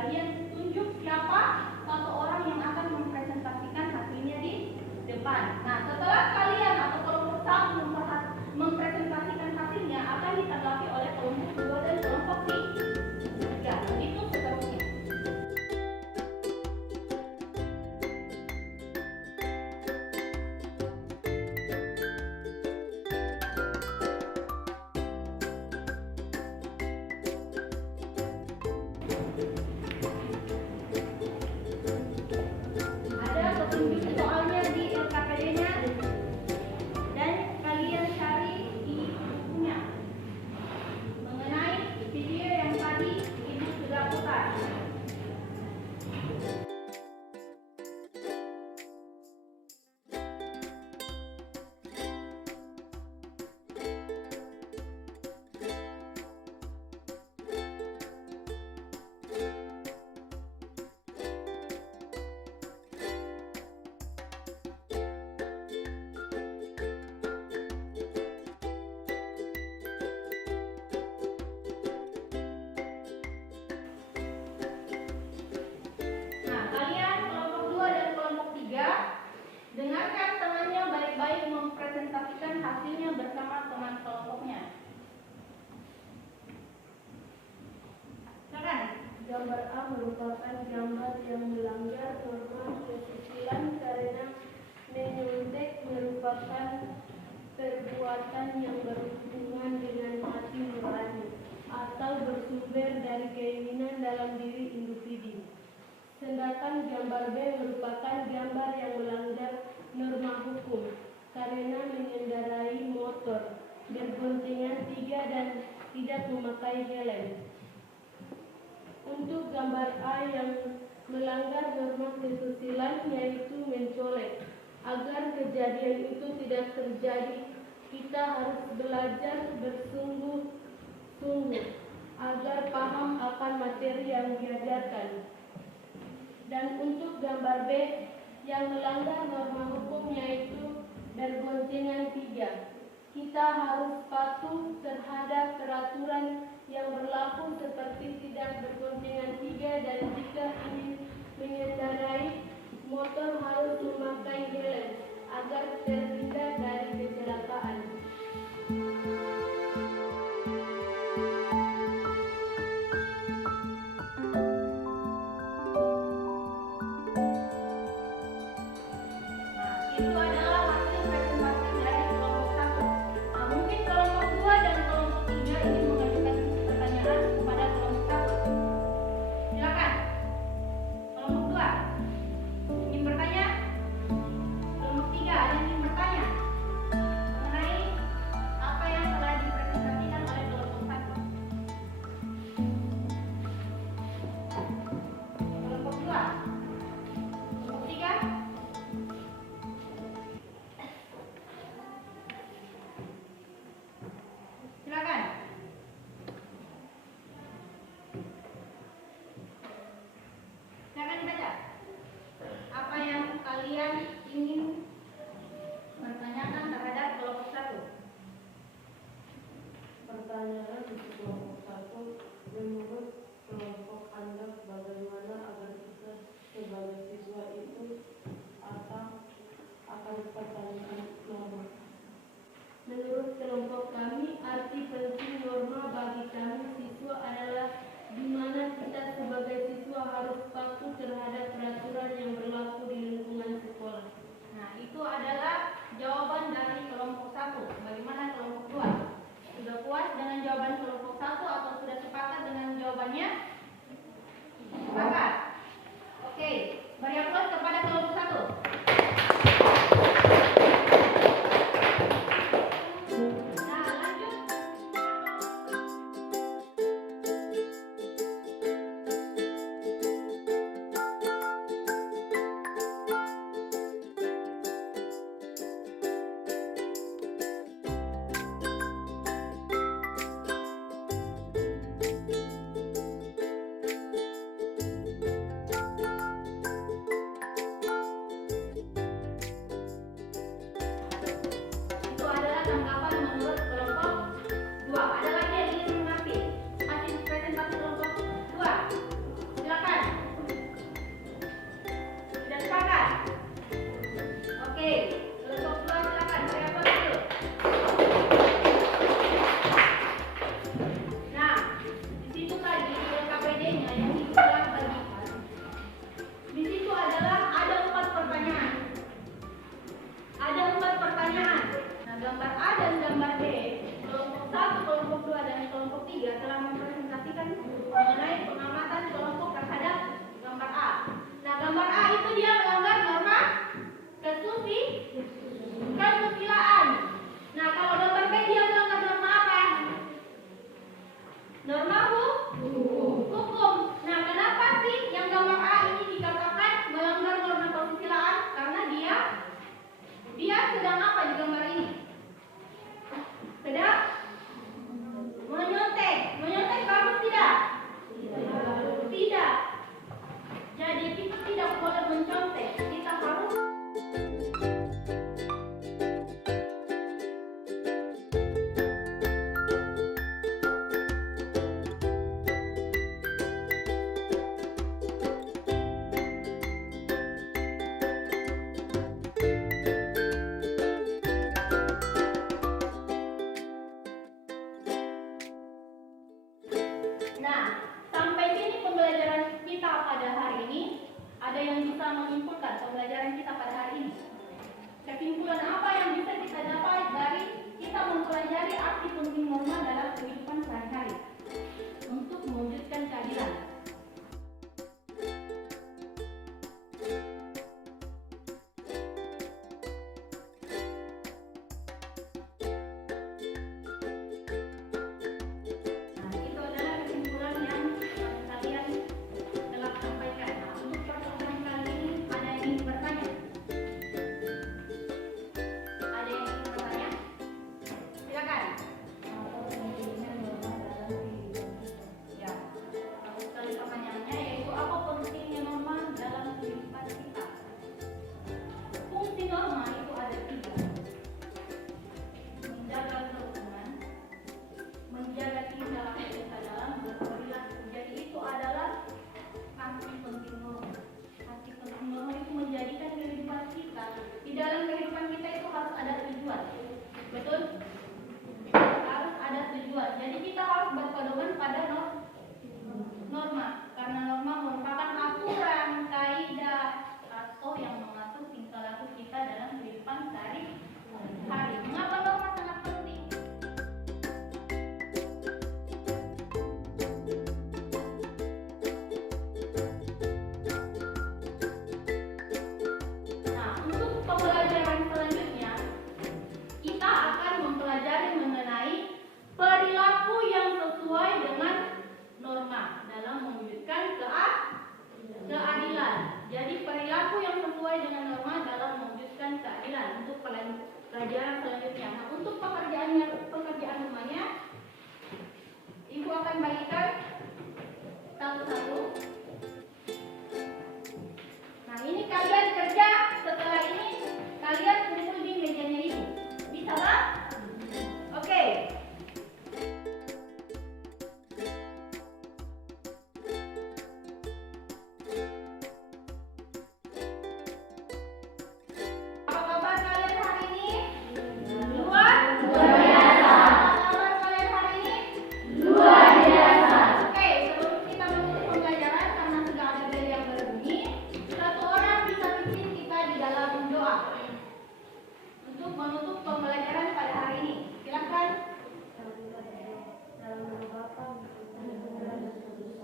Kalian tunjuk siapa satu orang yang akan mempresentasikan hasilnya di depan. Nah, setelah kalian atau kelompok 1 mempresentasikan hasilnya, akan ditanggapi oleh kelompok 2 dan kelompok 3. Begitu seterusnya. Tunjuk soalnya di LKPD-nya dan kalian cari di bukunya mengenai video yang tadi Ibu sudah putar. Dengarkan temannya baik-baik mempresentasikan hasilnya bersama teman kelompoknya. Silakan. Gambar A merupakan gambar yang melanggar norma kesusilaan karena menyontek merupakan perbuatan yang berhubungan dengan hati nurani atau bersumber dari keinginan dalam diri individu. Sedangkan gambar B merupakan gambar yang melanggar norma hukum karena mengendarai motor berboncengan 3 dan tidak memakai helm. Untuk gambar A yang melanggar norma kesusilaan yaitu mencolek. Agar kejadian itu tidak terjadi, kita harus belajar bersungguh-sungguh agar paham akan materi yang diajarkan. Dan untuk gambar B yang melanggar norma hukum yaitu berboncengan 3, kita harus patuh terhadap peraturan yang berlaku seperti tidak berboncengan 3 dan jika ingin mengendarai motor harus memakai helm agar terhindar dari kecelakaan. Itu adalah hasil presentasi dari kelompok 1. Nah, mungkin kelompok 2 dan kelompok 3 ingin mengajukan pertanyaan kepada kelompok 1. Silakan. Kelompok 2 ingin bertanya? Kelompok 3 ada yang ingin bertanya mengenai apa yang telah dipresentasikan oleh kelompok 1? Kelompok 2? Kelompok 3? Silakan. Silakan dibaca. Apa yang kalian ingin bertanyakan terhadap kelompok 1? Pertanyaan untuk kelompok 1, menurut kelompok Anda bagaimana agar kita sebagai siswa itu akan pertanyakan norma? Menurut kelompok kami, arti penting norma bagi kami siswa adalah di mana kita sebagai siswa harus patuh terhadap peraturan yang berlaku di lingkungan sekolah. Nah, itu adalah jawaban dari kelompok 1. Bagaimana kelompok 2? Sudah puas dengan jawaban kelompok 1 atau sudah sepakat dengan jawabannya? Sepakat? Oke, beri aplaus kepada kelompok 1. Nah, lanjut. Itu adalah tanggapan menurut kelompok 2. Ada lagi yang ingin mengerti hasil presentasi kelompok 2? Silakan. dan gambar B, kelompok 1, kelompok 2, dan kelompok 3 telah mempresentasikan mengenai pengamatan kelompok terhadap gambar A. Nah, gambar A itu dia melanggar norma kesusilaan. Nah, kalau gambar B dia melanggar norma apa? Norma hukum. Nah, kenapa sih yang gambar A ini dikatakan melanggar norma kesusilaan? Karena dia sedang apa di gambar ini? Sedang menyontek. Menyontek bagus tidak? Tidak. Jadi kita tidak boleh mencontek. Kita harus Nah, sampai sini pembelajaran kita pada hari ini. Ada yang bisa menyimpulkan pembelajaran kita pada hari ini? Kesimpulan apa yang bisa kita dapat dari kita mempelajari arti penting norma dalam kehidupan sehari-hari untuk mewujudkan keadilan? Nah, itu adalah kesimpulan yang kalian telah sampaikan. Nah, untuk pertemuan kali ini ada yang ingin bertanya? Ada yang ingin bertanya? Silakan. Ya, sekali pertanyaannya yaitu apa pentingnya norma dalam kehidupan kita? Fungsi norma itu ada 3. Menjaga kerukunan, menjaga tingkah laku kita dalam berperilaku. Jadi itu adalah arti penting norma. Arti penting norma itu menjadikan kehidupan kita. Di dalam kehidupan kita itu harus ada tujuan. Betul? Harus ada tujuan. Jadi kita harus berpedoman pada norma. Karena norma merupakan aturan, kaidah, atau yang mengatur tingkah laku kita dalam kehidupan sehari-hari. Mengapa norma sangat penting? Nah, untuk pembelajaran selanjutnya, kita akan mempelajari mengenai perilaku yang sesuai dengan norma dalam mewujudkan keadilan. Jadi perilaku yang sesuai dengan norma dalam mewujudkan keadilan untuk pelajaran selanjutnya. Nah, untuk pekerjaan rumahnya, Ibu akan bagikan satu-satu. Nah, ini kalian kerja, setelah ini kalian kumpul di mejanya Ibu. Bisa, Pak? Oke. Apa kabar kalian hari ini? Luar biasa. Apa kabar kalian hari ini? Luar biasa. Oke, sebelum kita menutup pembelajaran karena sudah ada bel yang berbunyi, satu orang bisa pimpin kita di dalam doa untuk menutup pembelajaran pada hari ini. Silakan. Dalam nama Bapa, dan Putra, dan Roh Kudus.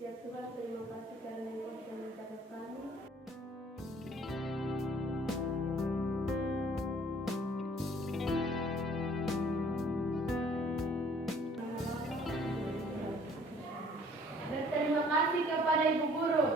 Ya Tuhan, terima kasih karena Engkau sudah mencatat kami. Dan terima kasih kepada Ibu Guru